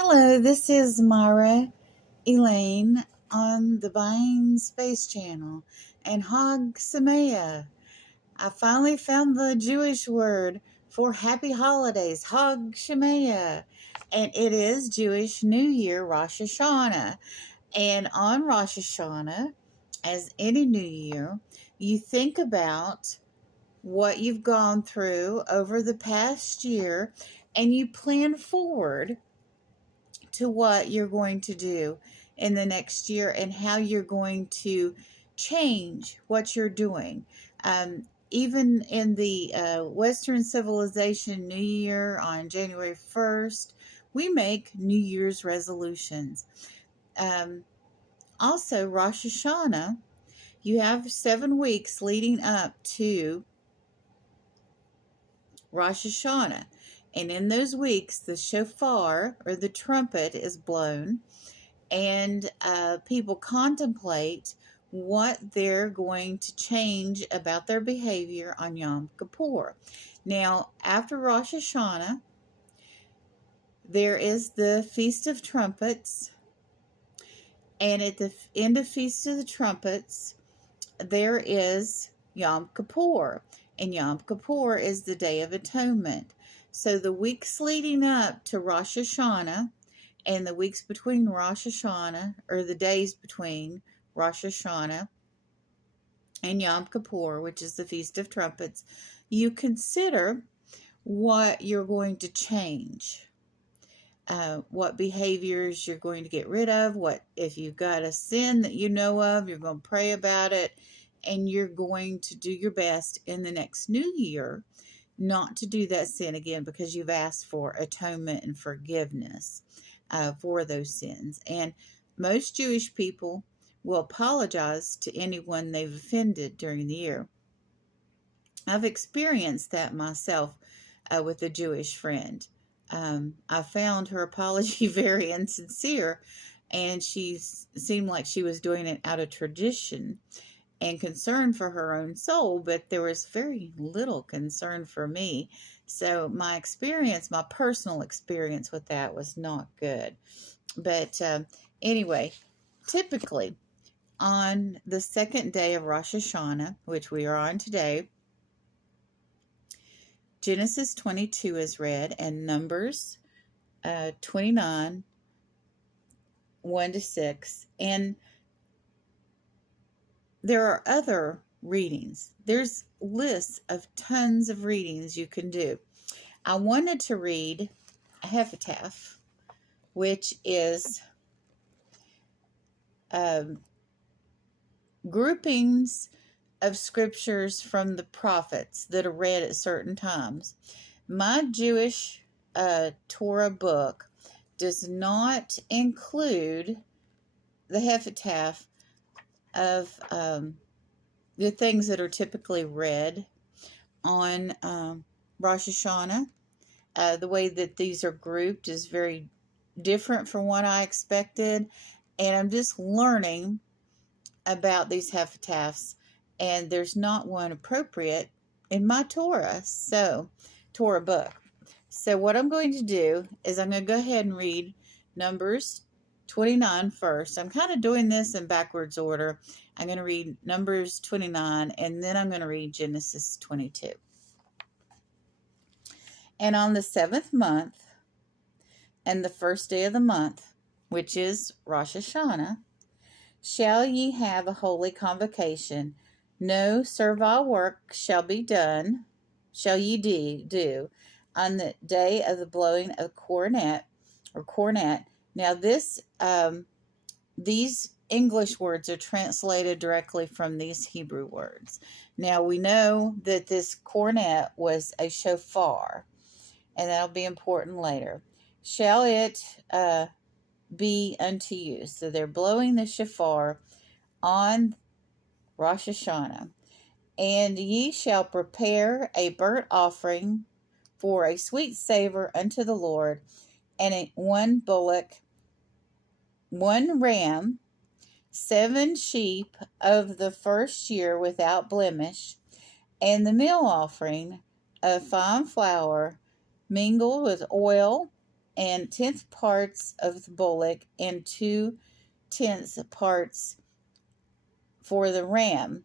Hello, this is Myra Elaine on the Buying Space Channel and Chag Sameach. I finally found the Jewish word for happy holidays, Chag Sameach, and it is Jewish New Year, Rosh Hashanah. And on Rosh Hashanah, as any New Year, you think about what you've gone through over the past year and you plan forward to what you're going to do in the next year and how you're going to change what you're doing. Even in the Western civilization New Year on January 1st, we make New Year's resolutions. Also, Rosh Hashanah, you have 7 weeks leading up to Rosh Hashanah. And in those weeks, the shofar or the trumpet is blown, and people contemplate what they're going to change about their behavior on Yom Kippur. Now, after Rosh Hashanah, there is the Feast of Trumpets, and at the end of Feast of the Trumpets, there is Yom Kippur, and Yom Kippur is the Day of Atonement. So the weeks leading up to Rosh Hashanah and the weeks between Rosh Hashanah, or the days between Rosh Hashanah and Yom Kippur, which is the Feast of Trumpets, you consider what you're going to change, what behaviors you're going to get rid of, what if you've got a sin that you know of, you're going to pray about it, and you're going to do your best in the next new year not to do that sin again because you've asked for atonement and forgiveness for those sins. And most Jewish people will apologize to anyone they've offended during the year. I've experienced that myself with a Jewish friend. I found her apology very insincere, and she seemed like she was doing it out of tradition and concern for her own soul, but there was very little concern for me. So my experience, my personal experience with that was not good. But anyway, typically on the second day of Rosh Hashanah, which we are on today, Genesis 22 is read, and Numbers 29, 1 to 6. And there are other readings. There's lists of tons of readings you can do. I wanted to read a Haftarah, which is groupings of scriptures from the prophets that are read at certain times. My Jewish Torah book does not include the Haftarah of the things that are typically read on Rosh Hashanah. The way that these are grouped is very different from what I expected, and I'm just learning about these Haftarahs, and there's not one appropriate in my Torah book. So what I'm going to do is I'm going to go ahead and read Numbers 29 first. I'm kind of doing this in backwards order. I'm going to read Numbers 29, and then I'm going to read Genesis 22. And on the 7th month, and the first day of the month, which is Rosh Hashanah, shall ye have a holy convocation. No servile work shall ye do on the day of the blowing of cornet. Now these English words are translated directly from these Hebrew words. Now we know that this cornet was a shofar, and that'll be important later. Shall it be unto you? So they're blowing the shofar on Rosh Hashanah. And ye shall prepare a burnt offering for a sweet savor unto the Lord, and one bullock, 1 ram, 7 sheep of the first year without blemish, and the meal offering of fine flour mingled with oil, and 10th parts of the bullock, and 2/10 parts for the ram,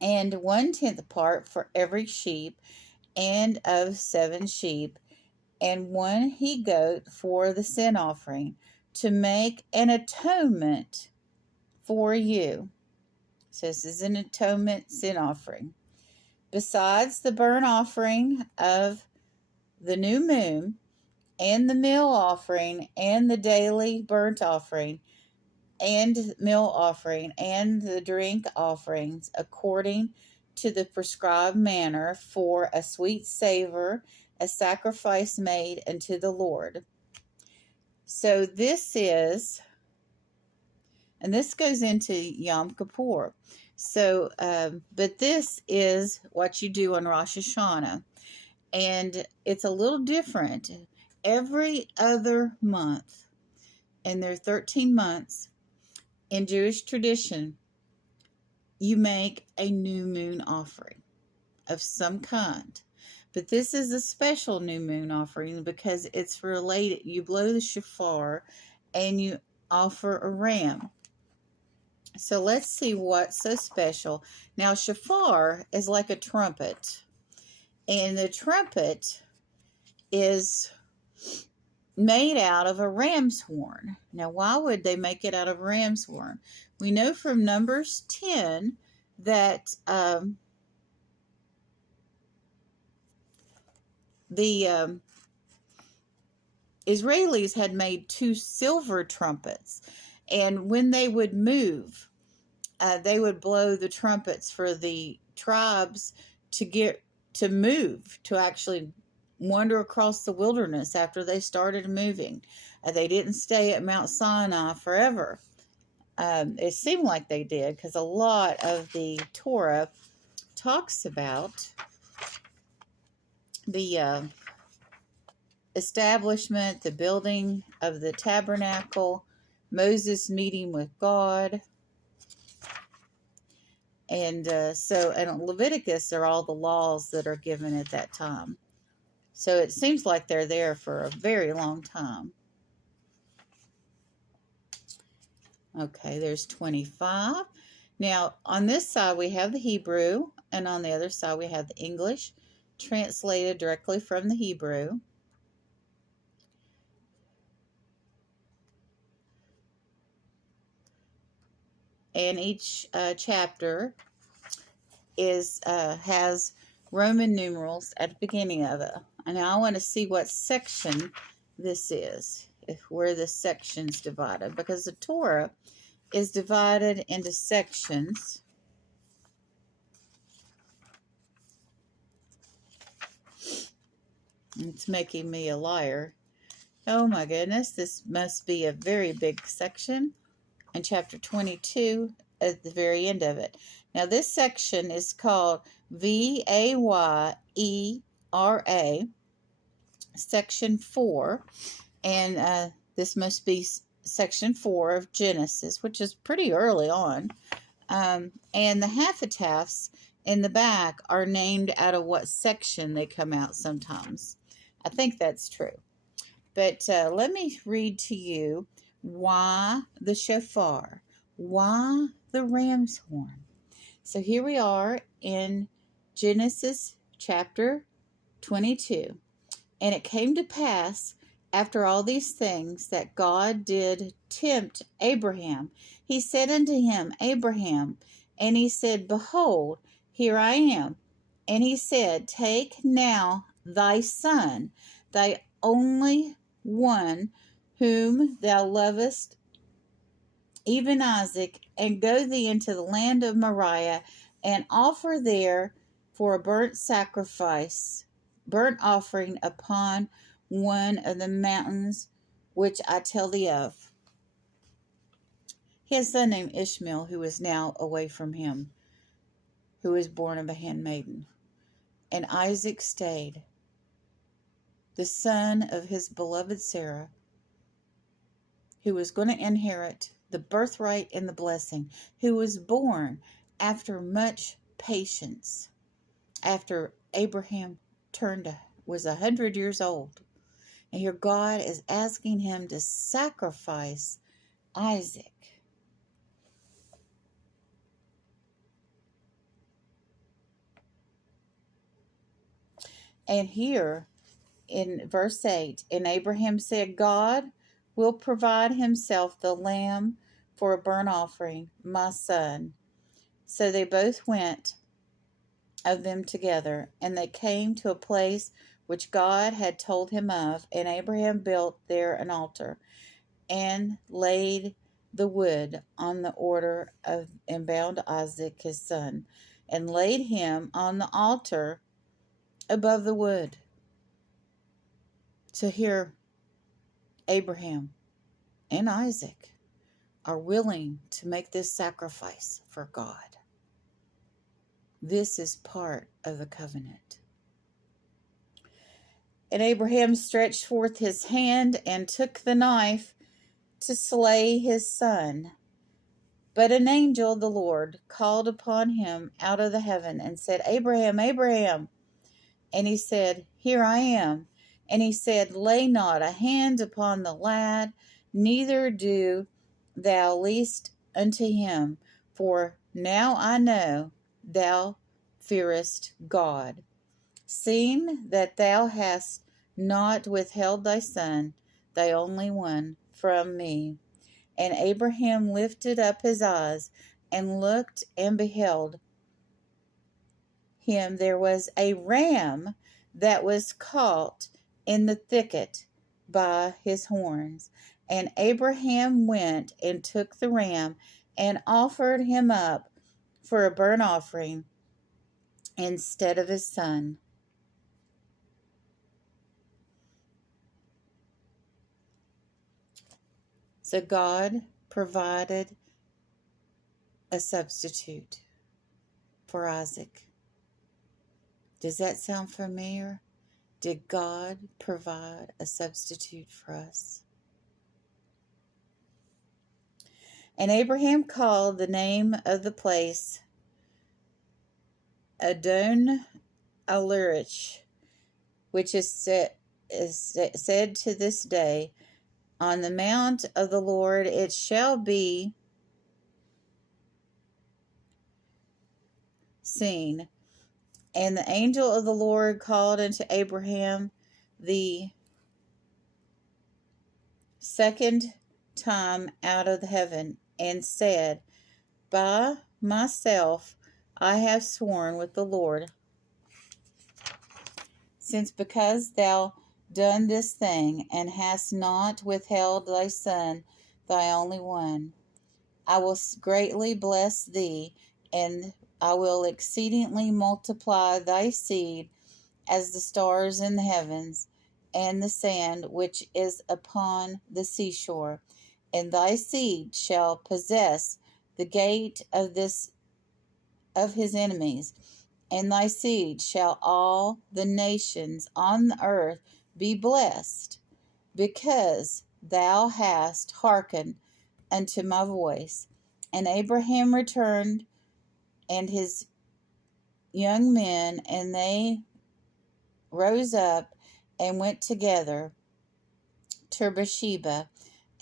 and 1/10 part for every sheep, and of 7 sheep, and 1 he-goat for the sin offering, to make an atonement for you. So this is an atonement sin offering. Besides the burnt offering of the new moon, and the meal offering, and the daily burnt offering, and meal offering, and the drink offerings, according to the prescribed manner, for a sweet savor, a sacrifice made unto the Lord. So this is, and this goes into Yom Kippur. So, but this is what you do on Rosh Hashanah. And it's a little different. Every other month, and there are 13 months, in Jewish tradition, you make a new moon offering of some kind. But this is a special new moon offering because it's related. You blow the shofar and you offer a ram. So let's see what's so special. Now, shofar is like a trumpet, and the trumpet is made out of a ram's horn. Now, why would they make it out of ram's horn? We know from Numbers 10 that the Israelis had made 2 silver trumpets, and when they would move, they would blow the trumpets for the tribes to move, to actually wander across the wilderness after they started moving. They didn't stay at Mount Sinai forever. It seemed like they did, because a lot of the Torah talks about the establishment, the building of the tabernacle, Moses meeting with God, and in Leviticus are all the laws that are given at that time. So it seems like they're there for a very long time. Okay, there's 25. Now, on this side we have the Hebrew, and on the other side we have the English, translated directly from the Hebrew. And each chapter has Roman numerals at the beginning of it. And now I want to see what section this is, where the section's divided, because the Torah is divided into sections. It's making me a liar. Oh my goodness, this must be a very big section. And chapter 22 at the very end of it. Now this section is called Vayera, section 4, and this must be section 4 of Genesis, which is pretty early on. And the Haftarahs in the back are named out of what section they come out sometimes. I think that's true. But let me read to you why the shofar, why the ram's horn. So here we are in Genesis chapter 22. And it came to pass after all these things that God did tempt Abraham. He said unto him, Abraham, and he said, Behold, here I am. And he said, Take now thy son, thy only one, whom thou lovest, even Isaac, and go thee into the land of Moriah, and offer there for a burnt offering upon one of the mountains which I tell thee of. He had a son named Ishmael, who is now away from him, who was born of a handmaiden. And Isaac stayed, the son of his beloved Sarah, who was going to inherit the birthright and the blessing, who was born after much patience, after Abraham was 100 years old. And here God is asking him to sacrifice Isaac. And here in verse 8, and Abraham said, God will provide himself the lamb for a burnt offering, my son. So they both went of them together, and they came to a place which God had told him of, and Abraham built there an altar, and laid the wood on the altar of, and bound Isaac his son, and laid him on the altar above the wood. So here, Abraham and Isaac are willing to make this sacrifice for God. This is part of the covenant. And Abraham stretched forth his hand and took the knife to slay his son. But an angel of the Lord called upon him out of the heaven and said, Abraham, Abraham. And he said, Here I am. And he said, Lay not a hand upon the lad, neither do thou least unto him, for now I know thou fearest God, seeing that thou hast not withheld thy son, thy only one, from me. And Abraham lifted up his eyes and looked, and beheld him there was a ram that was caught in the thicket by his horns. And Abraham went and took the ram and offered him up for a burnt offering instead of his son. So God provided a substitute for Isaac. Does that sound familiar? Did God provide a substitute for us? And Abraham called the name of the place Adon Alirich, which is said to this day, On the mount of the Lord it shall be seen. And the angel of the Lord called unto Abraham the second time out of the heaven, and said, By myself I have sworn with the Lord, since because thou done this thing, and hast not withheld thy son, thy only one, I will greatly bless thee, and I will exceedingly multiply thy seed as the stars in the heavens, and the sand which is upon the seashore. And thy seed shall possess the gate of his enemies, and thy seed shall all the nations on the earth be blessed, because thou hast hearkened unto my voice. And Abraham returned, and his young men, and they rose up and went together to Beersheba,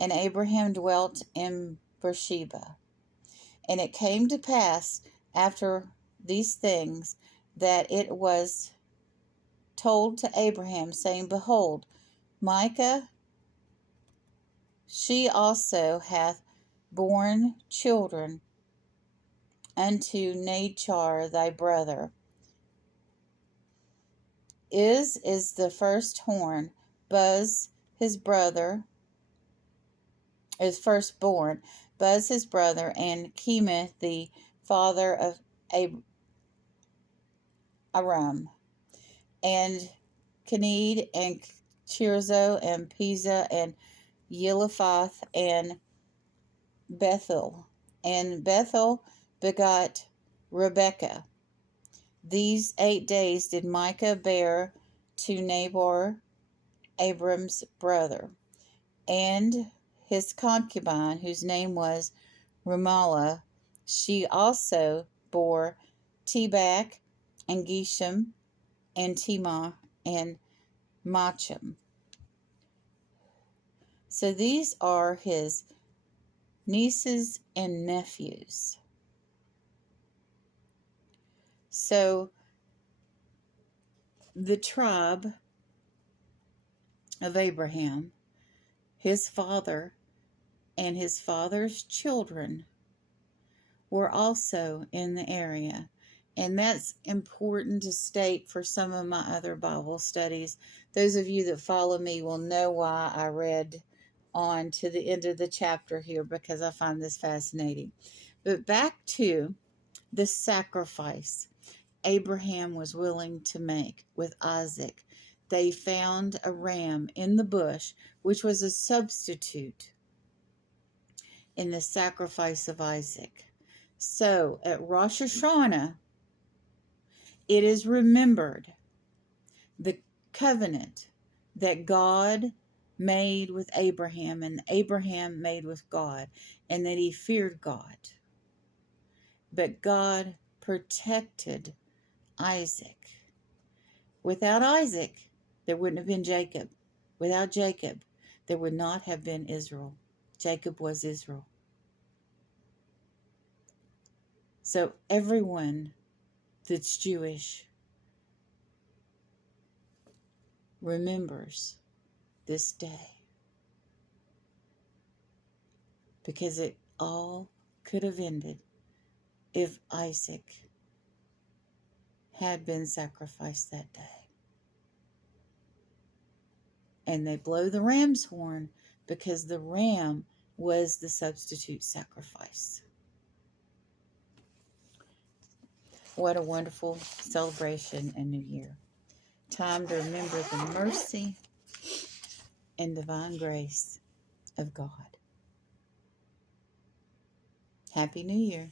and Abraham dwelt in Beersheba. And it came to pass after these things that it was told to Abraham, saying, Behold, Micah, she also hath borne children unto Nachar thy brother. Is the firstborn, Buz his brother, is firstborn, Buz his brother, and Chemeth the father of Aram, and Kened, and Chirzo, and Pizah, and Eliphath, and Bethel. And Bethel begot Rebekah. These 8 days did Micah bear to Nabor, Abram's brother, and his concubine, whose name was Rumalah. She also bore Tebach, and Geshem, and Timah, and Macham. So these are his nieces and nephews. So the tribe of Abraham, his father, and his father's children were also in the area. And that's important to state for some of my other Bible studies. Those of you that follow me will know why I read on to the end of the chapter here, because I find this fascinating. But back to the sacrifice Abraham was willing to make with Isaac. They found a ram in the bush, which was a substitute in the sacrifice of Isaac. So at Rosh Hashanah, it is remembered the covenant that God made with Abraham and Abraham made with God, and that he feared God. But God protected Isaac. Without Isaac, there wouldn't have been Jacob. Without Jacob, there would not have been Israel. Jacob was Israel. So everyone that's Jewish remembers this day, because it all could have ended if Isaac had been sacrificed that day. And they blow the ram's horn because the ram was the substitute sacrifice. What a wonderful celebration and New Year. Time to remember the mercy and divine grace of God. Happy New Year.